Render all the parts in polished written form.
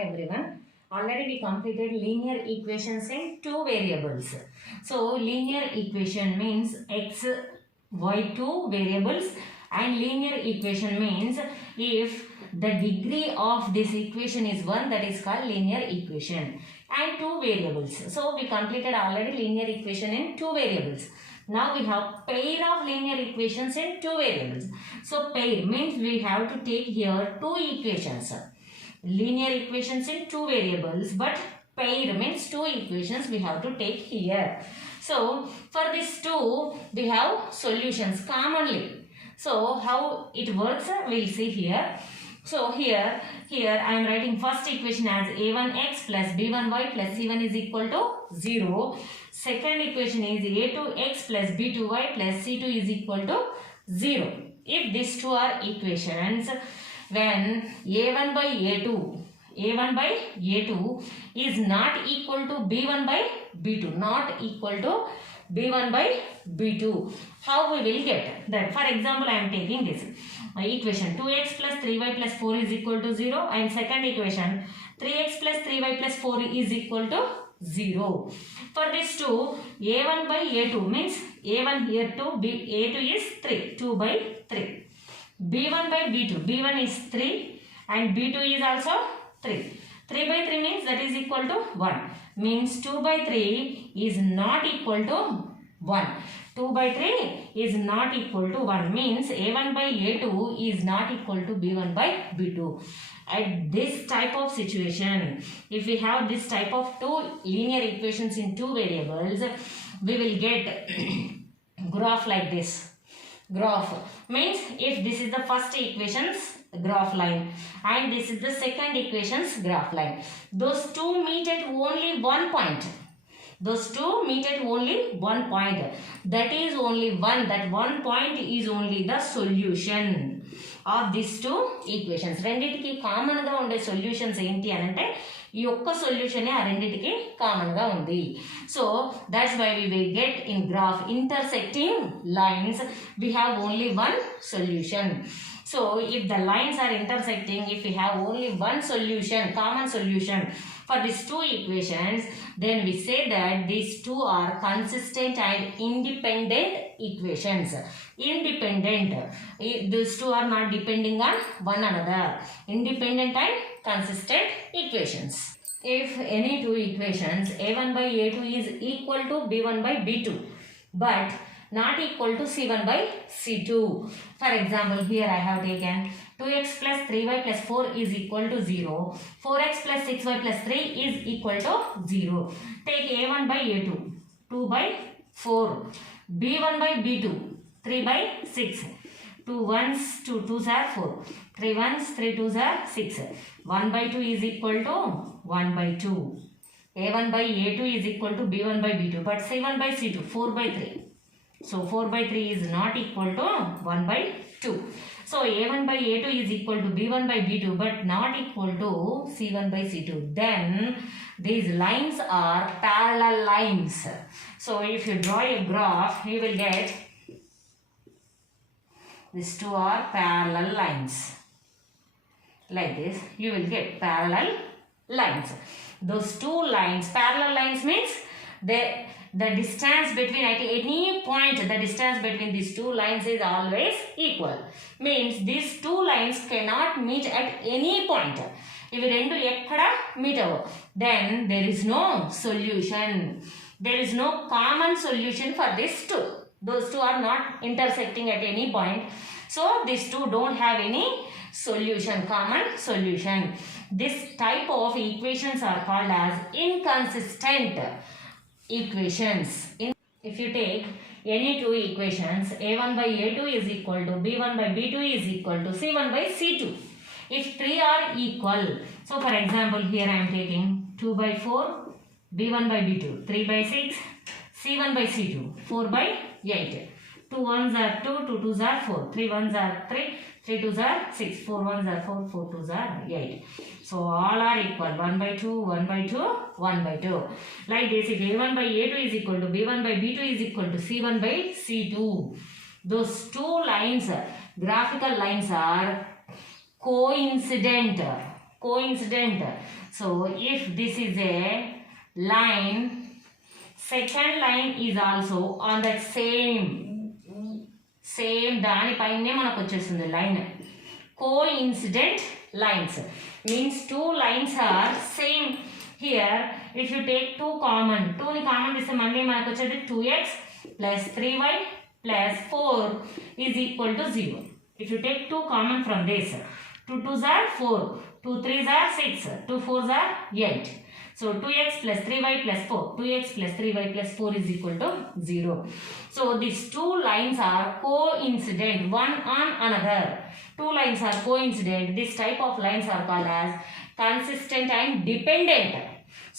Hi everyone. Already we completed linear equations in two variables. So linear equation means x, y two variables, and linear equation means if the degree of this equation is 1, that is called linear equation, and two variables. So we completed already linear equation in two variables. Now we have pair of linear equations in two variables. So pair means we have to take here two equations. Linear equations in two variables, but pair means two equations we have to take here. So for this two we have solutions commonly. So how it works we'll see here. So here I am writing first equation as a1x plus b1y plus c1 is equal to 0. Second equation is a2x plus b2y plus c2 is equal to 0. If these two are equations, when a1 by a2 is not equal to b1 by b2, not equal to b1 by b2, how we will get that? For example, I am taking this equation 2x plus 3y plus 4 is equal to 0, and second equation 3x plus 3y plus 4 is equal to 0. For this two, a1 by a2 means a1 here 2, a2 is 3, 2 by 3. b1 by b2, b1 is 3 and b2 is also 3. 3 by 3 means that is equal to 1. Means 2 by 3 is not equal to 1. 2 by 3 is not equal to 1. Means a1 by a2 is not equal to b1 by b2. At this type of situation, if we have this type of two linear equations in two variables, we will get graph like this. Graph means if this is the first equation's graph line and this is the second equation's graph line, those two meet at only one point. Those two meet at only one point. That is only one. That one point is only the solution of these two equations. రెండిటికి common గా ఉండే solutions ఏంటి అని అంటే ఈ ఒక్క solution ఆ రెండిటికి కామన్ గా ఉంది. So that's why we will get in graph intersecting lines we have only one solution. So if the lines are intersecting, if we have only one solution, common solution for these two equations, then we say that these two are consistent and independent equations. Independent, these two are not depending on one another. Independent and consistent equations. If any two equations a1 by a2 is equal to b1 by b2 but not equal to c1 by c2. For example, here I have taken 2x plus 3y plus 4 is equal to 0. 4x plus 6y plus 3 is equal to 0. Take a1 by a2, 2 by 4. b1 by b2, 3 by 6. 2 1s, 2 2s are 4. 3 1s, 3 2s are 6. 1 by 2 is equal to 1 by 2. a1 by a2 is equal to b1 by b2, but c1 by c2, 4 by 3. So 4 by 3 is not equal to 1 by 2. So a1 by a2 is equal to b1 by b2 but not equal to c1 by c2. Then these lines are parallel lines. So if you draw a graph, you will get these two are parallel lines. Like this, you will get parallel lines. Those two lines, parallel lines means the distance between at any point, the distance between these two lines is always equal. Means these two lines cannot meet at any point. If rendu ekkada meet avvo, then there is no solution. There is no common solution for these two. Those two are not intersecting at any point. So these two don't have any solution, common solution. This type of equations are called as inconsistent equations. If you take any two equations, a1 by a2 is equal to b1 by b2 is equal to c1 by c2. If three are equal, so for example here I am taking 2 by 4, b1 by b2, 3 by 6, c1 by c2, 4 by 8. 2 1s are 2, 2 2s are 4, 3 1s are 3, 3 2s are 6, 4 1s are 4, 4 2s are 8. So all are equal, 1 by 2, 1 by 2, 1 by 2. Like this, if a1 by a2 is equal to b1 by b2 is equal to c1 by c2. Those two lines, graphical lines are coincident. coincident. So if this is a line, second line is also on that same దానిపైనే మనకు వచ్చేస్తుంది line. Coincident lines means two lines are same. Here if you take 2 common, 2 ని common తీస్తే మళ్ళీ మనకు వచ్చేది 2x plus 3y plus 4 is equal to 0. If you take 2 common from this, 2 2s are 4, 2 3s are 6, 2 4s are 8. So 2x plus 3y plus 4, 2x plus 3y plus 4 is equal to 0. So these two lines are coincident, one on another. Two lines are coincident. This type of lines are called as consistent and dependent.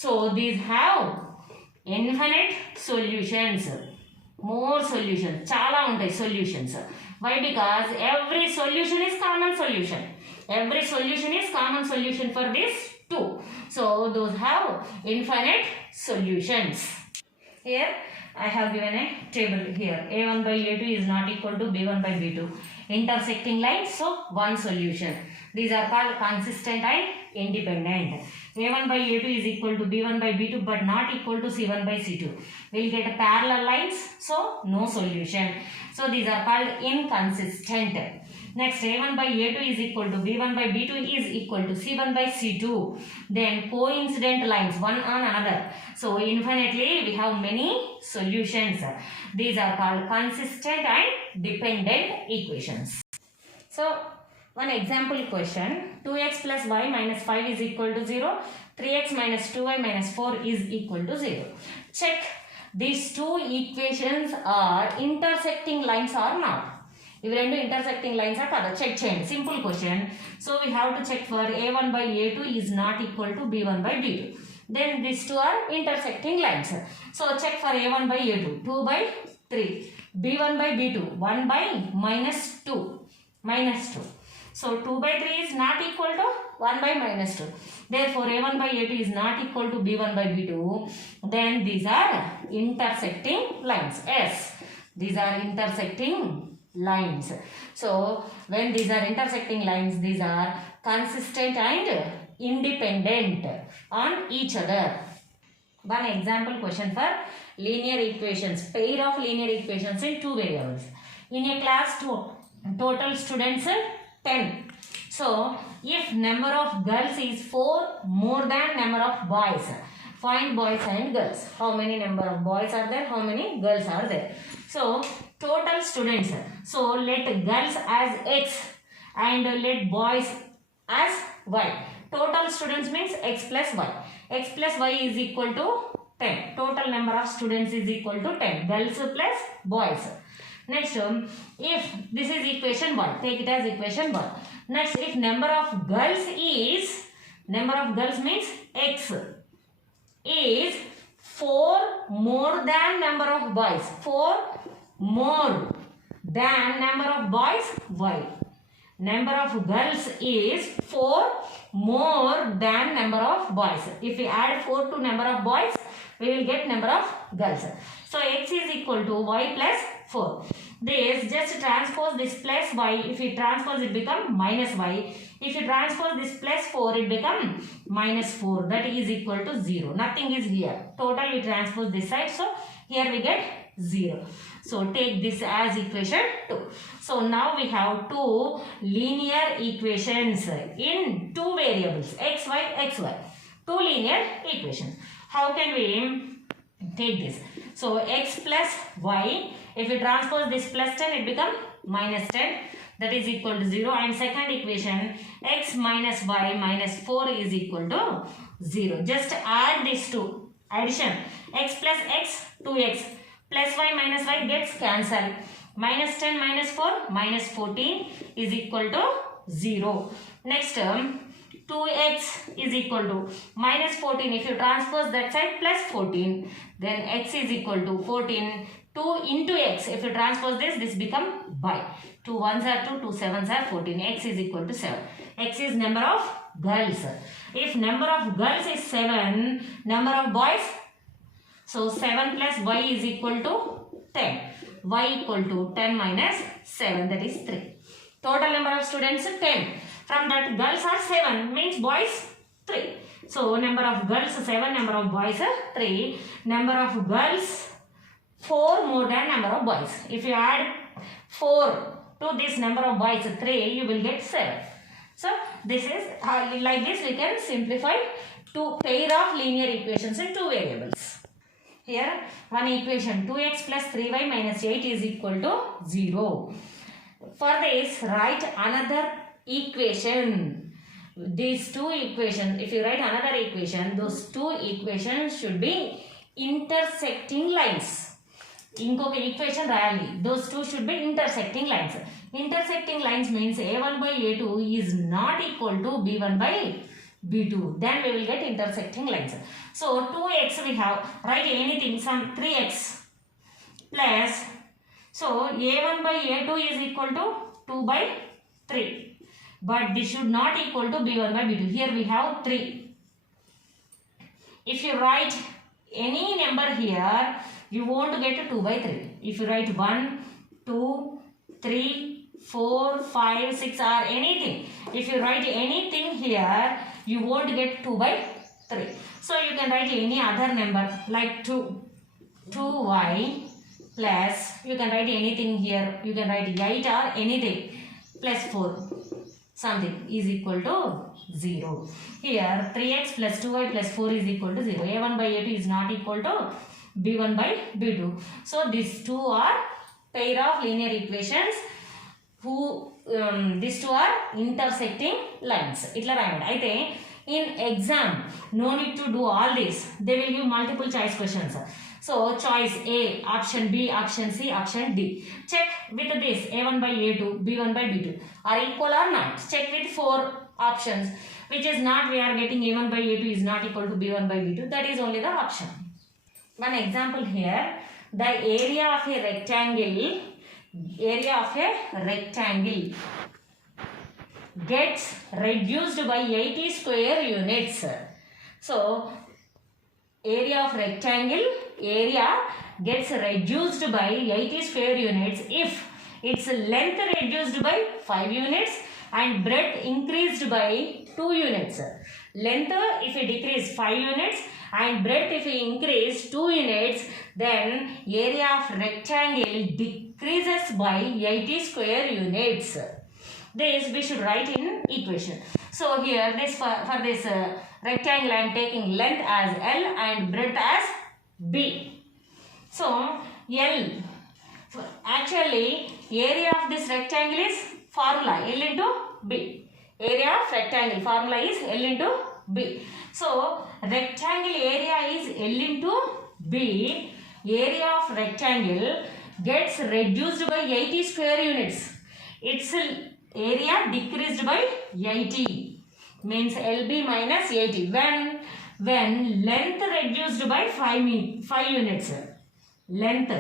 So these have infinite solutions. More solutions. Chala untai solutions. Why? Because every solution is common solution. Every solution is common solution for this two. So those have infinite solutions. Here I have given a table here. A1 by A2 is not equal to B1 by B2. Intersecting lines, so one solution. These are called consistent and independent. A1 by A2 is equal to B1 by B2 but not equal to C1 by C2. We'll get parallel lines, so no solution. So these are called inconsistent. Next, A1 by A2 is equal to B1 by B2 is equal to C1 by C2. Then coincident lines, one on another. So infinitely we have many solutions. These are called consistent and dependent equations. So one example question, 2x plus y minus 5 is equal to 0, 3x minus 2y minus 4 is equal to 0. Check these two equations are intersecting lines or not. ఇవి రెండు intersecting lines are కదా, check చేయండి. Simple question. So we have to check for A1 by A2 is not equal to B1 by B2. Then these two are intersecting lines. So check for A1 by A2, 2 by 3. B1 by B2, 1 by minus 2. So 2 by 3 is not equal to 1 by minus 2. Therefore A1 by A2 is not equal to B1 by B2. Then these are intersecting lines. Yes, these are intersecting lines. So when these are intersecting lines, these are consistent and independent on each other. One example question for linear equations, pair of linear equations in two variables. In a class total students 10. So if number of girls is 4 more than number of boys, find boys and girls. How many number of boys are there, how many girls are there? So total students, so let girls as x and let boys as y. Total students means x plus y. X plus y is equal to 10. Total number of students is equal to 10. Girls plus boys. Next, if this is equation 1, take it as equation 1. Next, if number of girls means x is 4 more than number of boys. 4 more than number of boys, y. Number of girls is 4 more than number of boys. If we add 4 to number of boys, we will get number of girls. So x is equal to y plus 4. This just transpose this plus y. If you transpose it become minus y. If you transpose this plus 4, it become minus 4. That is equal to 0. Nothing is here. Total we transpose this side. So here we get 0. So take this as equation 2. So now we have two linear equations in two variables, x, y, x, y. Two linear equations. How can we take this? So x plus y, if we transpose this plus 10, it becomes minus 10. That is equal to 0. And second equation, x minus y minus 4 is equal to 0. Just add these two. Addition. X plus x, 2x. Plus y minus y gets cancelled. Minus 10 minus 4 minus 14 is equal to 0. Next term, 2x is equal to minus 14. If you transpose that side, plus 14. Then x is equal to 14. 2 into x. If you transpose this, this become y. 2 1s are 2, 2 7s are 14. X is equal to 7. X is number of girls. If number of girls is 7, number of boys, so 7 plus y is equal to 10. Y equal to 10 minus 7, that is 3. Total number of students 10. From that, girls are 7, means boys 3. So, number of girls 7, number of boys 3. Number of girls 4 more than number of boys. If you add 4 to this number of boys 3, you will get 7. So, this is like this we can simplify two pair of linear equations in two variables. Here, one equation 2x plus 3y minus 8 is equal to 0. For this, write another equation. These two equations, if you write another equation, those two equations should be intersecting lines. ఇంకొక equation రాయాలి. Those two should be intersecting lines. Intersecting lines means a1 by a2 is not equal to b1 by b2. Then we will get intersecting lines. So 2x we have, write anything, some 3x plus, so a1 by a2 is equal to 2 by 3. But this should not equal to b1 by b2. Here we have 3. If you write any number here, you won't get 2 by 3. If you write 1, 2, 3, 4, 5, 6 or anything, if you write anything here, you won't get 2 by 3. So you can write any other number like 2y plus, you can write anything here, you can write 8 or anything, plus 4, something is equal to 0. Here 3x plus 2y plus 4 is equal to 0. a1 by a2 is not equal to b1 by b2. So these two are pair of linear equations these two are intersecting lines. Itla rayandi. Aithe in exam no need to do all this. They will give multiple choice questions. So choice A, option B, option C, option D. Check with this a1 by a2, b1 by b2 are equal or not. Check with 4 options, which is not, we are getting a1 by a2 is not equal to b1 by b2. That is only the option. One example here, the area of a rectangle gets reduced by 80 square units. So, area of rectangle gets reduced by 80 square units if its length reduced by 5 units and breadth increased by 2 units. Length if it decrease 5 units and breadth if it increase 2 units, then area of rectangle decreases by 80 square units. This we should write in equation. So here this for this rectangle I am taking length as L and breadth as B. So L, actually area of this rectangle is formula L into B. Area of rectangle formula is L into B. So rectangle area is L into B. Area of rectangle gets reduced by 80 square units. Its area decreased by 80. Means LB minus 80. When length reduced by 5 units. Length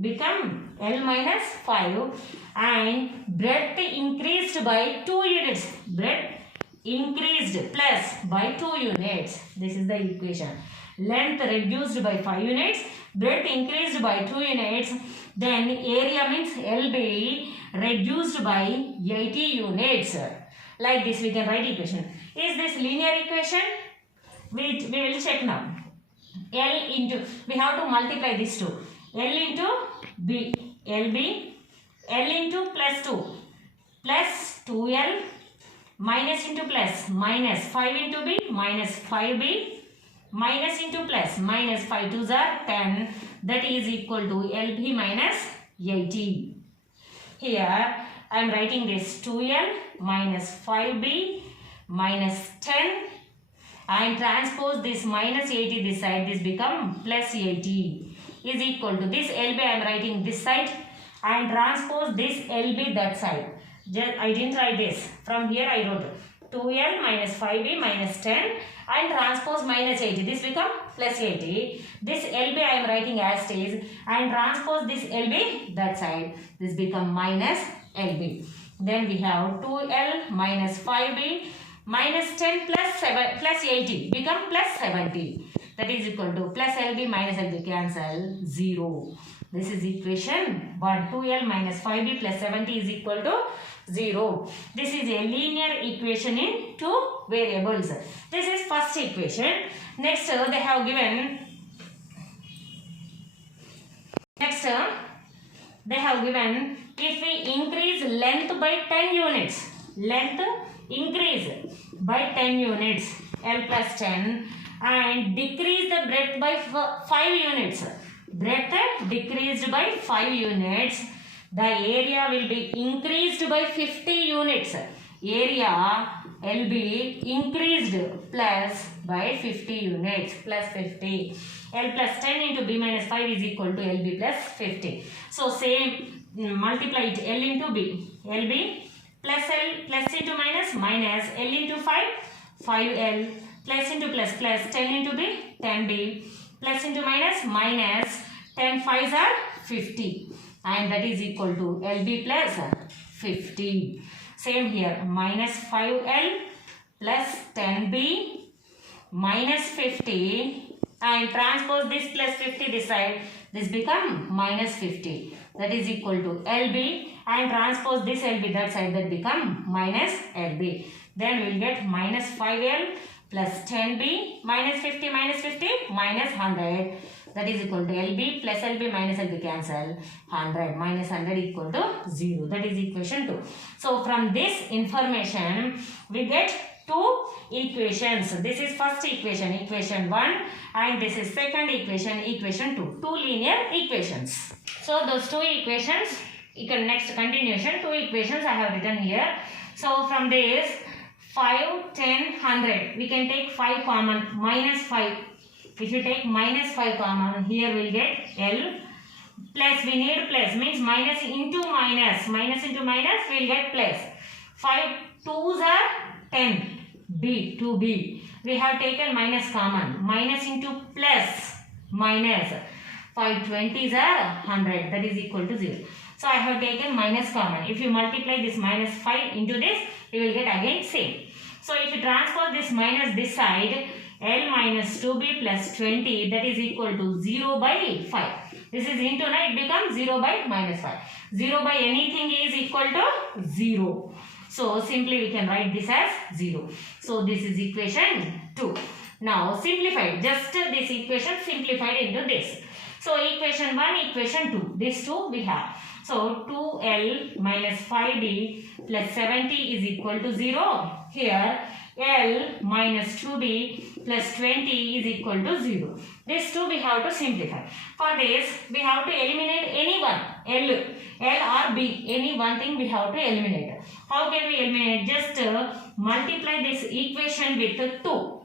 become L minus 5 and breadth increased by 2 units. Breadth increased plus by 2 units. This is the equation. Length reduced by 5 units, breadth increased by 2 units, then area means LB reduced by 80 units. Like this we can write equation. Is this linear equation? We will check now. L into, we have to multiply these two. L into B, LB, L into plus 2, plus 2L, minus into plus, minus 5 into B, minus 5B, minus into plus, minus 5 2s are 10, that is equal to LB minus 80. Here I am writing this 2L minus 5B minus 10 and transpose this minus 80 this side, this become plus 80 is equal to this LB I am writing this side and transpose this LB that side. I didn't write this. From here I wrote 2L minus 5B minus 10 and transpose minus 80. This become plus 80. This LB I am writing as it is and transpose this LB that side. This become minus LB. Then we have 2L minus 5B minus 10 plus 80 become plus 70. That is equal to plus LB minus LB cancel 0. This is equation 1. 2L minus 5B plus 70 is equal to 0. This is a linear equation in two variables. This is first equation. Next they have given if we increase length by 10 units, length increase by 10 units, L plus 10, and decrease the breadth by 5 units, breadth decreased by 5 units, the area will be increased by 50 units. Area will be increased plus by 50 units, plus 50. L plus 10 into B minus 5 is equal to LB plus 50. So same, multiply it, L into B, LB plus L plus into minus, minus L into 5, 5L plus into plus, 10 into B, 10B plus into minus, minus 10 5s are 50, and that is equal to LB plus 50. Same here, minus 5L plus 10B minus 50, and transpose this plus 50 this side, this become minus 50, that is equal to LB, and transpose this LB that side, that become minus LB. Then we will get minus 5L plus 10B minus 50 minus 100, that is equal to LB plus LB minus LB cancel, 100 minus 100 equal to 0. That is equation 2. So from this information we get two equations. This is first equation, equation 1, and this is second equation, equation 2. Two linear equations. So those two equations, you can next continuation, two equations I have written here. So from this 5, 10, 100, we can take 5 common, minus 5. If you take minus 5 common, here we will get L plus, we need plus, means minus into minus, we will get plus. 5 2s are 10, B, 2B. We have taken minus common, minus into plus, minus. 5 20s are 100, that is equal to 0. So I have taken minus common. If you multiply this minus 5 into this, you will get again same. So if you transfer this minus this side, L minus 2B plus 20, that is equal to 0 by 5. This is into, it becomes 0 by minus 5. 0 by anything is equal to 0. So simply we can write this as 0. So this is equation 2. Now simplified, just this equation simplified into this. So equation 1, equation 2, these two we have. So 2L minus 5B plus 70 is equal to 0. Here L minus 2B plus 20 is equal to 0. These two we have to simplify. For this we have to eliminate any one, L or B, any one thing we have to eliminate. How can we eliminate? Just multiply this equation with 2.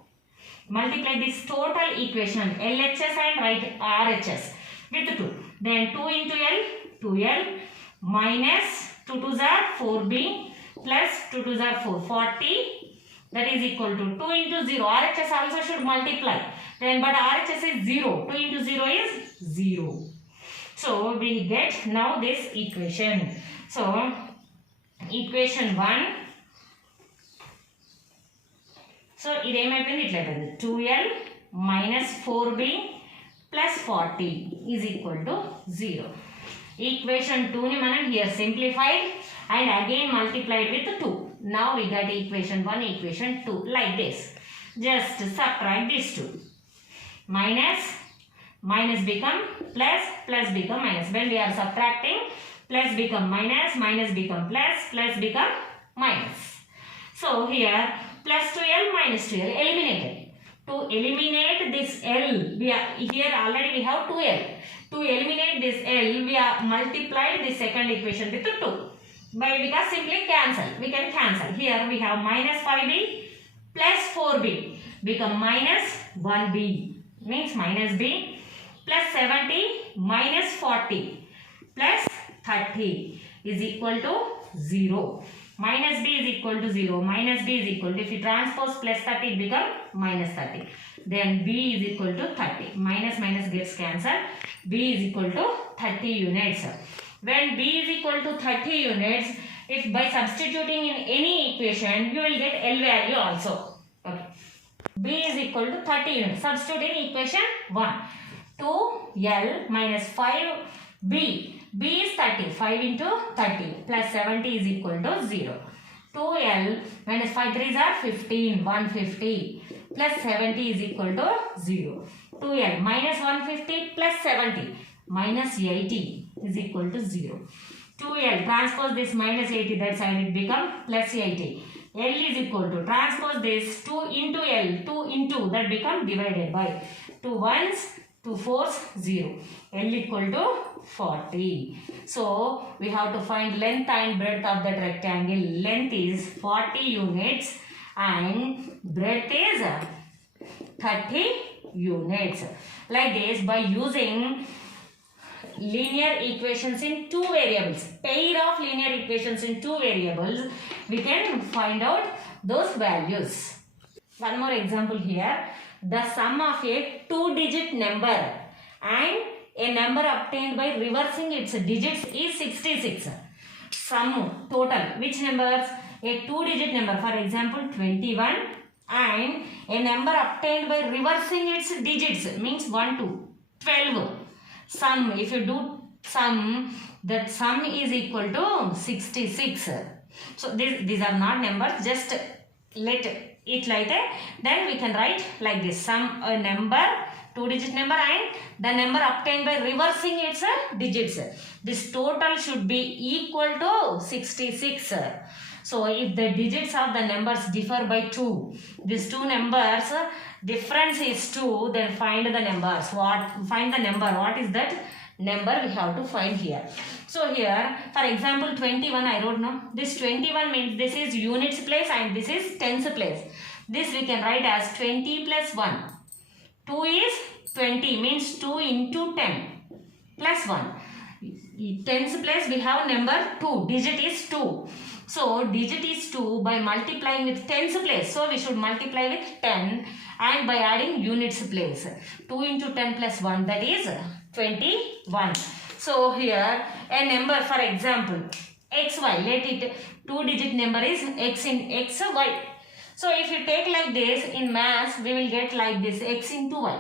Multiply this total equation LHS and write RHS with 2. Then 2 into L, 2L minus 2 2s are 4B plus 2 2s are 4, 40. That is equal to 2 into 0. RHS also should multiply. Then but RHS is 0. 2 into 0 is 0. So we get now this equation. So equation 1. So ఇది ఏమైపోయింది ఇట్లా అయిపోయింది 2L minus 4B plus 40 is equal to 0. Equation 2 ni మనం here simplified and again multiplied with 2. Now we got equation 1, equation 2 like this. Just subtract these two. Minus become plus, plus become minus. When we are subtracting, plus become minus become plus become minus. So here plus 2L minus 2L eliminated. To eliminate this L, here already we have 2L. To eliminate this L, we have multiplied the second equation with 2. Because simply cancel. We can cancel. Here we have minus 5B plus 4B become minus 1B. Means minus B plus 70 minus 40 plus 30 is equal to 0. Minus B is equal to 0. Minus B is equal to, if you transpose plus 30, it become minus 30. Then B is equal to 30. Minus gets cancelled. B is equal to 30 units. When B is equal to 30 units, if by substituting in any equation, you will get L value also. Okay. B is equal to 30 units. Substitute in equation 1. 2L minus 5B B is 30. 5 into 30 plus 70 is equal to 0. 2L minus 5 3s are 15. 150 plus 70 is equal to 0. 2L minus 150 plus 70 minus 80 is equal to 0. 2L transpose this minus 80, that side it become plus 80. L is equal to transpose this 2 into L, 2 into that become divided by 2 ones, 2 4s, 0. L equal to 40. So we have to find length and breadth of that rectangle. Length is 40 units and breadth is 30 units. Like this, by using linear equations in two variables, pair of linear equations in two variables, we can find out those values. One more example here. The sum of a two-digit number and a number obtained by reversing its digits is 66. Sum total. Which numbers? A two-digit number, for example 21, and a number obtained by reversing its digits means 1 to 12. Sum, if you do sum, that sum is equal to 66. So these are not numbers, just let it like that. Then we can write like this: sum a number, two-digit number, and the number obtained by reversing its digits. This total should be equal to 66. So if the digits of the numbers differ by 2, these two numbers difference is 2, then find the numbers. Find the number. What is that number we have to find here? So here, for example 21 I wrote now. This 21 means this is units place and this is tens place. This we can write as 20 plus 1. 2 is 20 means 2 into 10 plus 1. Tens place we have number 2. Digit is 2. So digit is 2 by multiplying with tens place. So we should multiply with 10 and by adding units place. 2 into 10 plus 1, that is 21. So here a number, for example xy, let it two-digit number is x in xy. So if you take like this in maths, we will get like this x into y.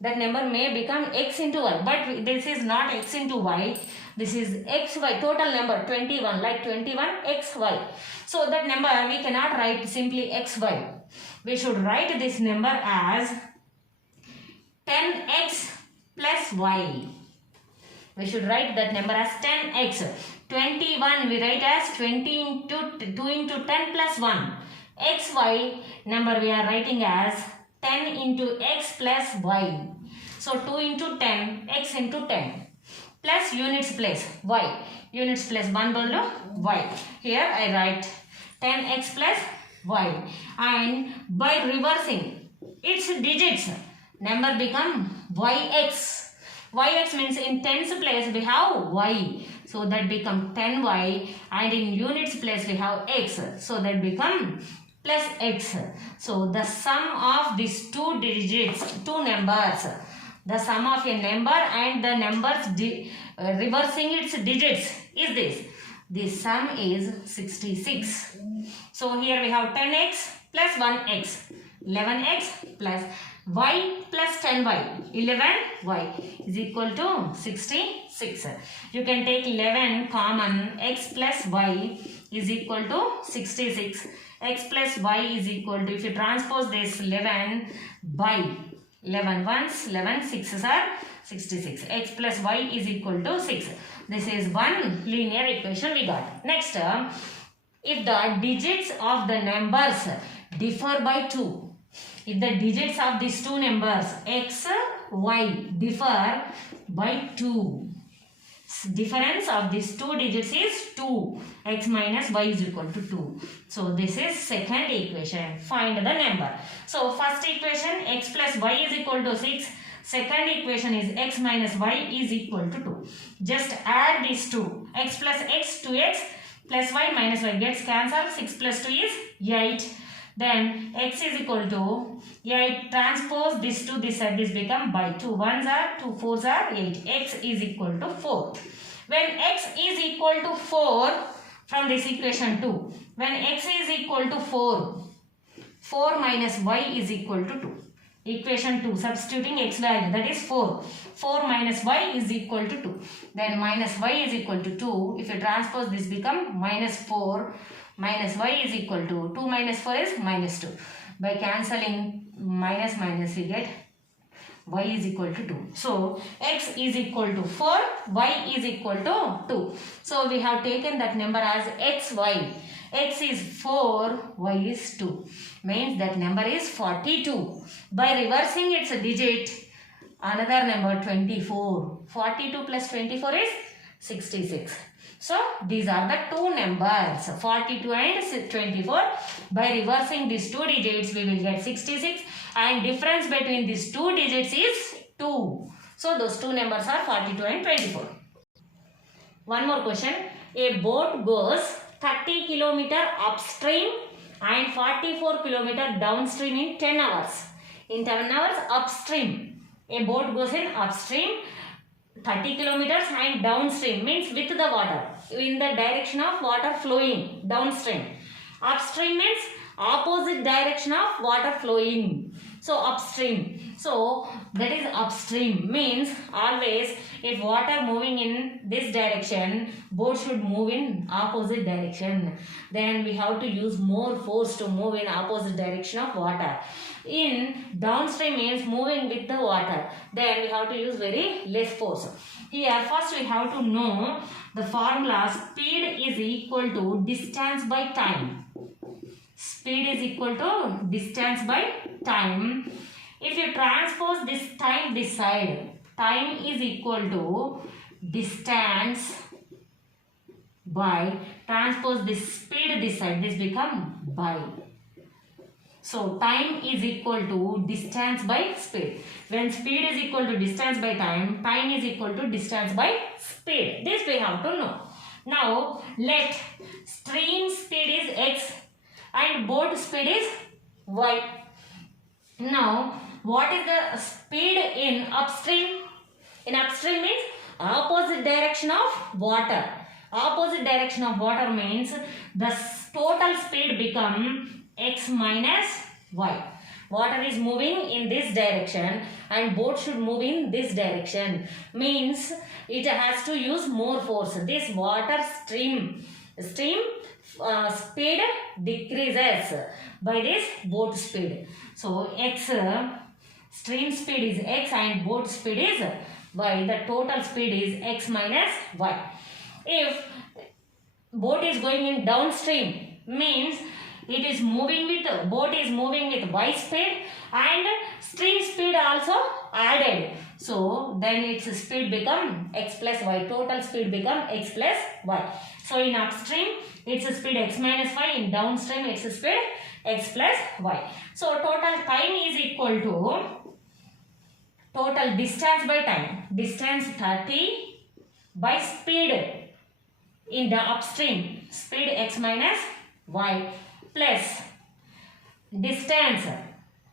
That number may become x into y, but this is not x into y. This is xy, total number 21, like 21 xy. So that number we cannot write simply xy. We should write this number as 10x plus y. We should write that number as 10x. 21 we write as 20 into 2 into 10 plus 1. xy number we are writing as 10 into x plus y. So 2 into 10, x into 10 plus units place y. Units place 1 below y. Here I write 10x plus y. And by reversing its digits, number become yx. Yx means in tens place we have y. So that become 10y, and in units place we have x. So that become plus x. So the sum of these two digits, two numbers, the sum of a number and the numbers reversing its digits is this. The sum is 66. So here we have 10x plus 1x, 11x plus y plus 10y, 11y is equal to 66. You can take 11 common, x plus y is equal to 66. X plus y is equal to, if you transpose this 11 by 11 ones, 11 sixes are 66. X plus y is equal to 6. This is one linear equation we got. Next, if the digits of the numbers differ by 2, if the digits of these two numbers x, y differ by 2, difference of these two digits is 2. X minus y is equal to 2. So this is second equation. Find the number. So first equation x plus y is equal to 6. Second equation is x minus y is equal to 2. Just add these two. X plus x, 2x plus y minus y gets cancelled. 6 plus 2 is 8. Then x is equal to 8 transpose this to this side, this become by 2 ones are 2 fours are 8. X is equal to 4. When x is equal to 4 from this equation 2, when x is equal to 4, 4 minus y is equal to 2. Equation 2, substituting x value, that is 4. 4 minus y is equal to 2. Then minus y is equal to 2. If you transpose this become minus 4 minus y is equal to 2 minus 4 is minus 2. By cancelling minus minus we get y is equal to 2. So x is equal to 4, y is equal to 2. So we have taken that number as xy. X is 4, y is 2. Means that number is 42. By reversing its digit, another number 24. 42 plus 24 is 66. So these are the two numbers 42 and 24. By reversing these two digits we will get 66 and difference between these two digits is 2. So those two numbers are 42 and 24. One more question. A boat goes 30 km upstream and 44 km downstream in 10 hours. In 10 hours upstream. A boat goes in upstream 30 kilometers and downstream means with the water, in the direction of water flowing downstream. Upstream means opposite direction of water flowing. So upstream. So that is upstream means always if water moving in this direction, boat should move in opposite direction. Then we have to use more force to move in opposite direction of water. In downstream means moving with the water. Then we have to use very less force. Here first we have to know the formula. Speed is equal to distance by time. Speed is equal to distance by time. If you transpose this time this side, time is equal to distance by transpose this speed this side, this become by. So time is equal to distance by speed. When speed is equal to distance by time, time is equal to distance by speed. This we have to know. Now let stream speed is x and boat speed is y. Now what is the speed in upstream? In upstream means opposite direction of water. Opposite direction of water means the total speed become x minus y. Water is moving in this direction and boat should move in this direction. Means it has to use more force. This water stream speed decreases by this boat speed. So x stream speed is x and boat speed is y. The total speed is x minus y. If boat is going in downstream means it is moving with, boat is moving with y speed and stream speed also added. So then its speed become x plus y. Total speed become x plus y. So in upstream its speed x minus y. In downstream its speed x plus y. So total time is equal to total distance by time. Distance 30 by speed in the upstream. Speed x minus y plus distance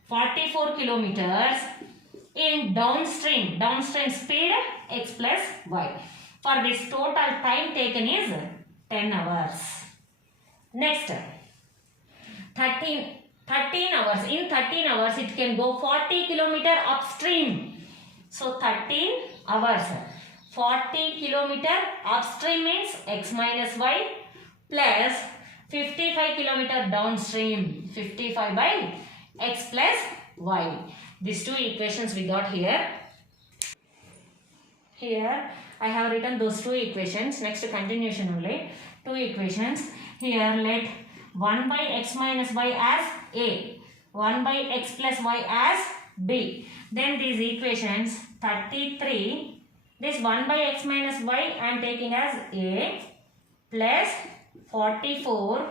44 kilometers in downstream. Downstream speed x plus y. For this total time taken is 10 hours. Next 13 hours. In 13 hours it can go 40 kilometer upstream. So 13 hours. 40 kilometer upstream means x minus y plus 55 kilometer downstream. 55 by x plus y. These two equations we got here. Here I have written those two equations. Next continuation only. Two equations. Here let 1 by x minus y as a. 1 by x plus y as b. Then these equations 33. This 1 by x minus y I am taking as a plus 44.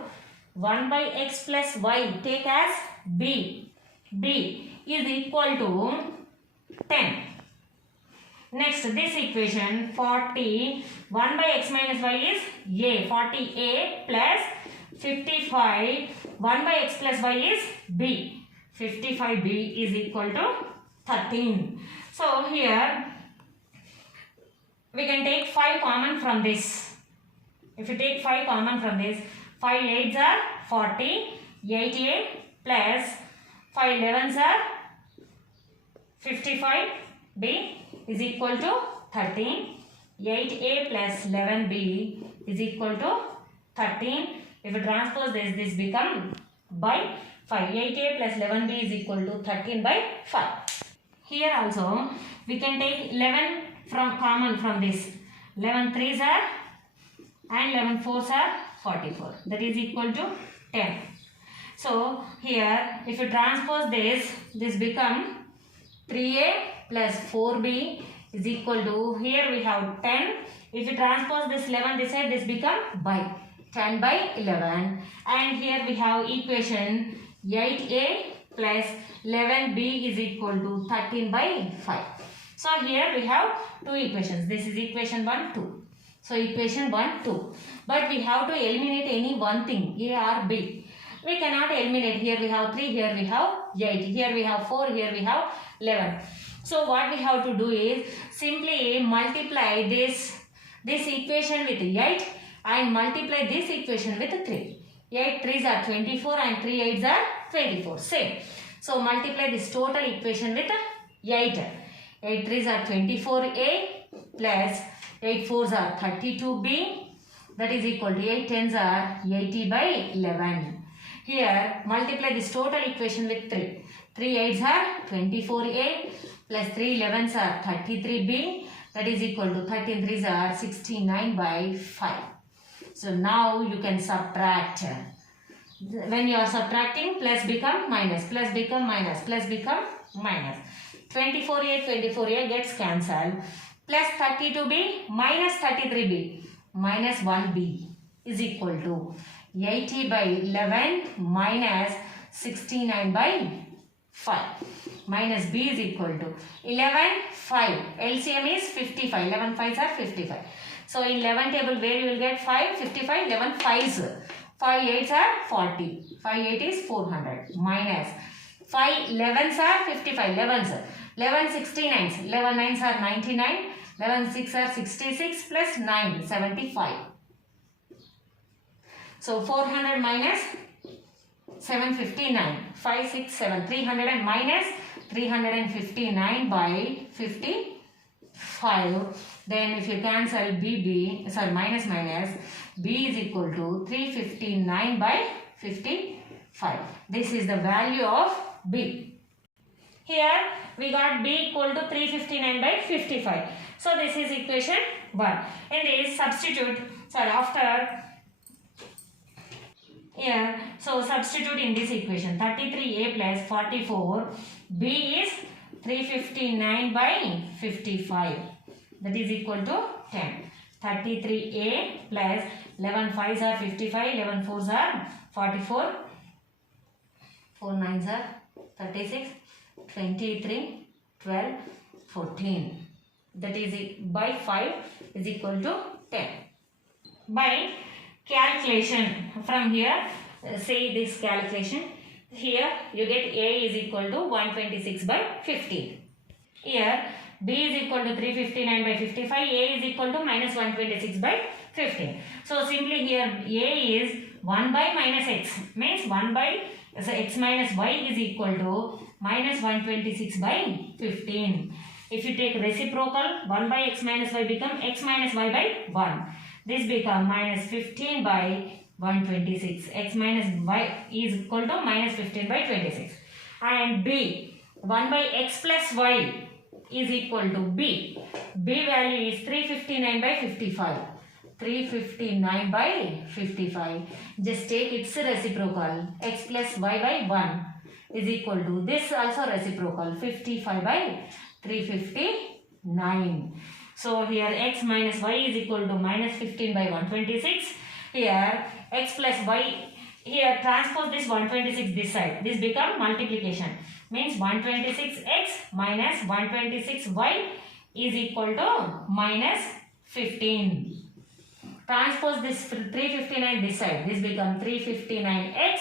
1 by x plus y take as b. b is equal to 10. Next this equation 40. 1 by x minus y is a. 40a plus 55. 1 by x plus y is b. 55b is equal to 13. So here we can take 5 common from this. If you take 5 common from this, 5 8s are 40, 8a plus 5 11s are 55b is equal to 13. 8a plus 11b is equal to 13. If you transpose this become by 5. 8a plus 11b is equal to 13 by 5. Here also we can take 11 from common from this. 11 3s are and 11 4s are 44. That is equal to 10. So here if you transpose this become 3a plus 4b is equal to, here we have 10. If you transpose this 11 this side, this become by 10 by 11. And here we have equation 8a plus 11b is equal to 13 by 5. So here we have two equations. This is equation 1, 2. So equation 1, 2. But we have to eliminate any one thing, a or b. We cannot eliminate. Here we have 3, here we have 8, here we have 4, here we have 11. So what we have to do is simply multiply this equation with 8 and multiply this equation with 3. 8 3s are 24 and 3 8s are 24. Same. So multiply this total equation with 8. 8 3s are 24a plus 8 4s are 32b. That is equal to 8 10s are 80 by 11. Here multiply this total equation with 3. 3 8s are 24a plus 3 11s are 33b. That is equal to 13 3s are 69 by 5. So now you can subtract. When you are subtracting, plus become minus, plus become minus, plus become minus. 24a gets cancelled. Plus 32b minus 33b minus 1b is equal to 80 by 11 minus 69 by 5. Minus b is equal to 11, 5. LCM is 55. 11 5s are 55. So in 11 table where you will get 5, 55, 11 5s. 5 8s are 40. 5 8 is 400. Minus 5 11s are 55. 11s. 11 69s. 11 9s are 99. 11 6 are 66 plus 9 75. So 400 minus 759. 5 6 7. 300 and minus 359 by 55. Then if you cancel minus b is equal to 359 by 55. This is the value of b. Here we got b equal to 359 by 55. So this is equation 1. In this substitute, after here, so substitute in this equation 33a plus 44, b is 359 by 55. That is equal to 10. 33a plus 11 5s are 55, 11 4s are 44, 4 9s are 36, 23, 12, 14. That is by 5 is equal to 10. By calculation from here, say this calculation. Here you get a is equal to 126 by 15. Here b is equal to 359 by 55. A is equal to minus 126 by 15. So simply here a is 1 by minus x, means 1 by x minus y is equal to minus 126 by 15. If you take reciprocal, 1 by x minus y become x minus y by 1. This become minus 15 by 126. X minus y is equal to minus 15 by 26. And b, 1 by x plus y is equal to b. B value is 359 by 55. 359 by 55. Just take its reciprocal. X plus y by 1 is equal to this also reciprocal. 55 by 359. So here x minus y is equal to minus 15 by 126. Here x plus y, here transpose this 126 this side. This become multiplication. Means 126x minus 126y is equal to minus 15. Transpose this 359 this side. This become 359x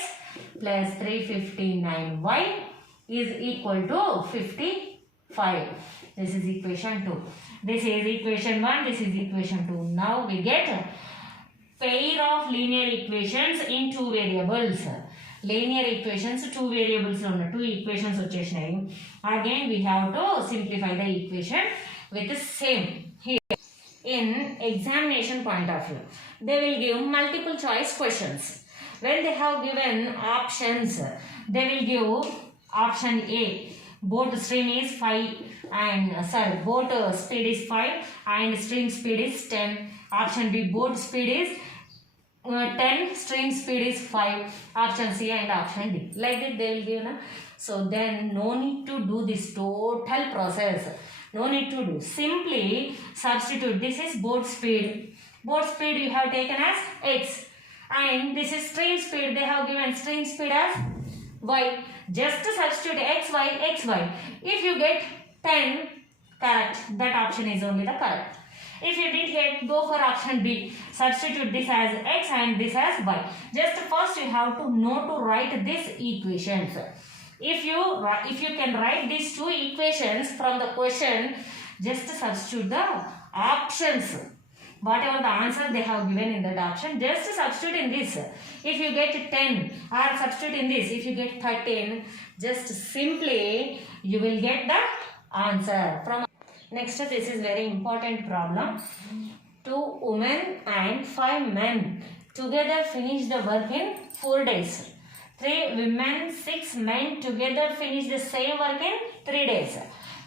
plus 359y is equal to 55. This is equation 2. This is equation 1. This is equation 2. Now we get pair of linear equations in two variables. linear equations, two variables lo unna, two equations vachesinayi. Again we have to simplify the equation with the same. Here in examination point of view, they will give multiple choice questions. When they have given options, they will give option A, boat stream is 5 and boat speed is 5 and stream speed is 10. Option B, boat speed is 10, stream speed is 5. Option C and option D. Like that they will give. So then no need to do this total process. No need to do. Simply substitute. This is boat speed. Boat speed you have taken as X. And this is stream speed. They have given stream speed as Y. Just substitute XY, XY. If you get 10, correct. That option is only the correct. If you did get, go for option B. Substitute this as X and this as Y. Just first you have to know to write these equations. If you can write these two equations from the question, just substitute the options. Whatever the answer they have given in that option, just substitute in this. If you get 10 or substitute in this, if you get 13, just simply you will get the answer. From next, this is very important problem. 2 women and 5 men together finish the work in 4 days. 3 women, 6 men together finish the same work in 3 days.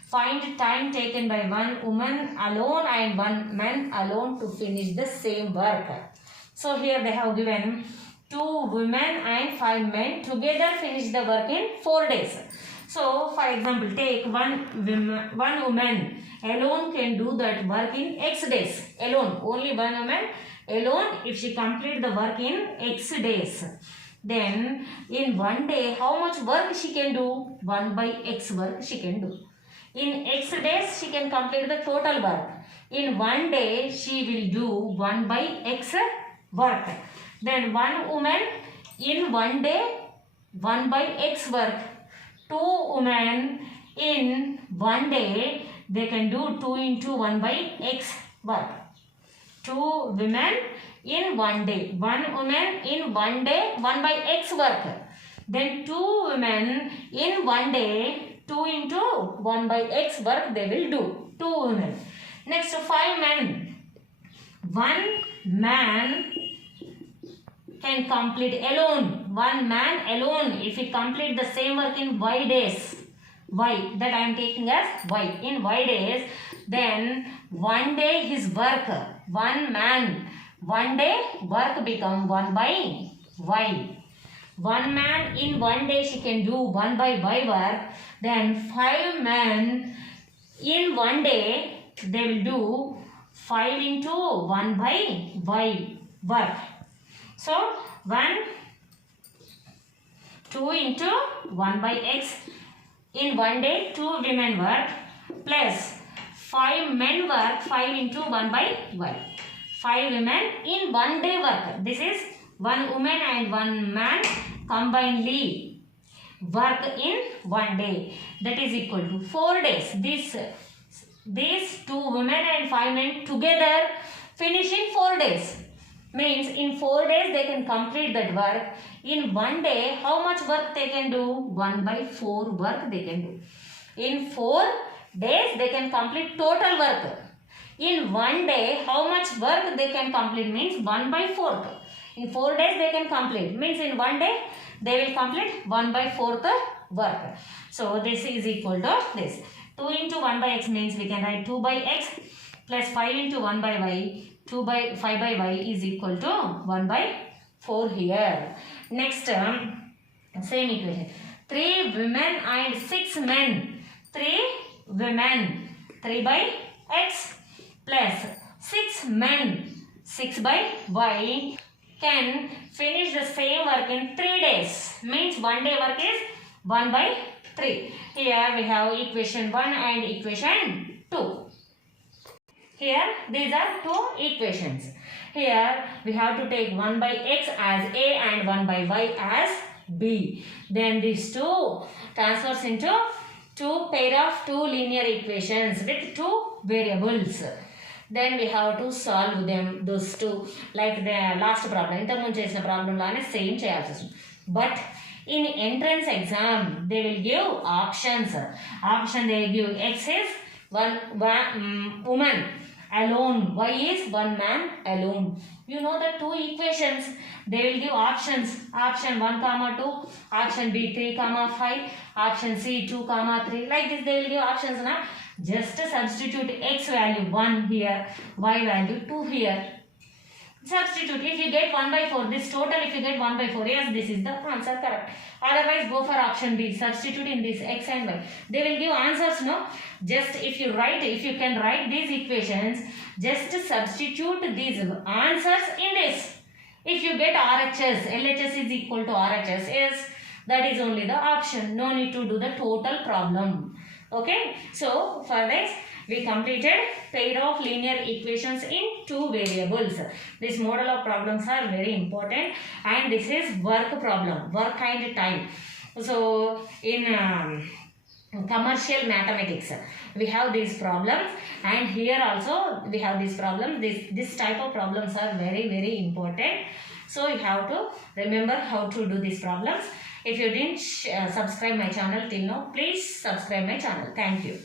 Find time taken by 1 woman alone and 1 man alone to finish the same work. So here they have given 2 women and 5 men together finish the work in 4 days. So for example, take one woman alone can do that work in X days. Alone, only one woman alone, if she complete the work in X days, then in 1 day how much work she can do? 1 by X work she can do. In X days, she can complete the total work. In 1 day, she will do 1 by X work. Then one woman in 1 day, 1 by X work. 2 women in 1 day, they can do 2 into 1 by X work. 2 women in 1 day. 1 woman in 1 day, 1 by X work. Then 2 women in 1 day, 2 into 1 by X work they will do. 2 women. Next 5 men. 1 man can complete alone. 1 man alone, if he complete the same work in Y days, Y that I am taking as Y, in Y days, then 1 day his work, 1 man, 1 day work become 1 by Y. 1 man in 1 day she can do 1 by Y work. Then 5 men in 1 day they will do 5 into 1 by Y work. So 2 into 1 by X. In 1 day 2 women work plus 5 men work 5 into 1 by Y. 5 women in 1 day work. This is 1 woman and 1 man combinedly work in 1 day. That is equal to 4 days. These 2 women and 5 men together finish in 4 days. Means in 4 days they can complete that work. In 1 day, how much work they can do? 1 by 4 work they can do. In 4 days they can complete total work. In 1 day, how much work they can complete? Means 1 by 4th. In 4 days they can complete. Means in 1 day they will complete 1 by 4th work. So this is equal to this. 2 into 1 by X means we can write 2 by X plus 5 into 1 by Y. 2 by 5 by Y is equal to 1 by 4 here. Next same equation. 3 women and 6 men. 3 women 3 by X plus 6 men 6 by Y can finish the same work in 3 days. Means 1 day work is 1 by 3. Here we have equation 1 and equation 2. Here these are two equations. Here we have to take 1 by X as A and 1 by Y as B. Then these two transfers into two pair of two linear equations with two variables. Then we have to solve them, those two, like the last problem. ఇంతకు ముందు చేసిన problem లానే same చేయాల్సి వస్తుంది. But In entrance exam, they will give options. Option they will give X is one woman alone, Y is one man alone. You know the two equations. They will give options. Option 1, 2, option B 3, 5, option C 2, 3. Like this they will give options. Na? Just substitute X value 1 here, Y value 2 here. Substitute. If you get 1 by 4, this total if you get 1 by 4, yes, this is the answer correct. Otherwise, go for option B. Substitute in this X and Y. They will give answers, no? Just if you can write these equations, just substitute these answers in this. If you get RHS, LHS is equal to RHS, yes, that is only the option. No need to do the total problem. Okay, so for this, we completed pair of linear equations in two variables. This model of problems are very important, and this is work problem, work and time. So in commercial mathematics, we have these problems, and here also we have these problems. This type of problems are very important. So you have to remember how to do these problems. If you didn't subscribe my channel till now, please subscribe my channel. Thank you.